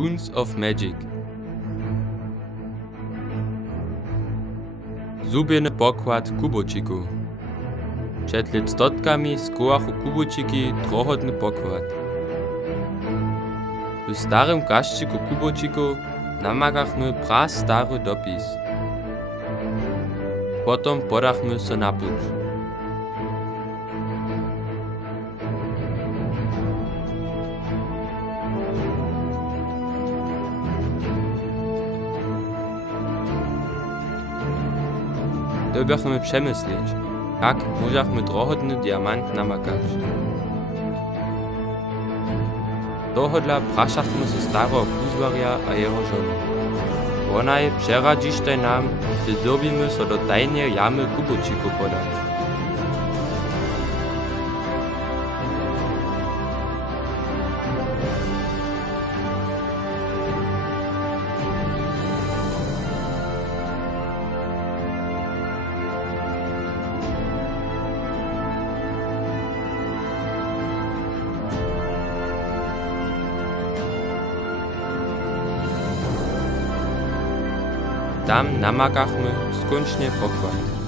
Spoons of Magic. Zubjeny pokład kubočiku. Przed listotkami skołachu kubočiki trochodny pokład. W starym kaščiku kubočiku namakachmy pras stary dopis. Potom podachmy so na puč. Dobjachmy przemyslić, jak możemy drohodny diamant namakać. Dohodla praszachmy se starego kuzwarja a jeho żonu. Onaj przeradzisztaj nam, że dobimy so do tajnej jamy kubočiku podać. Tam namakachmy skończnie pokład.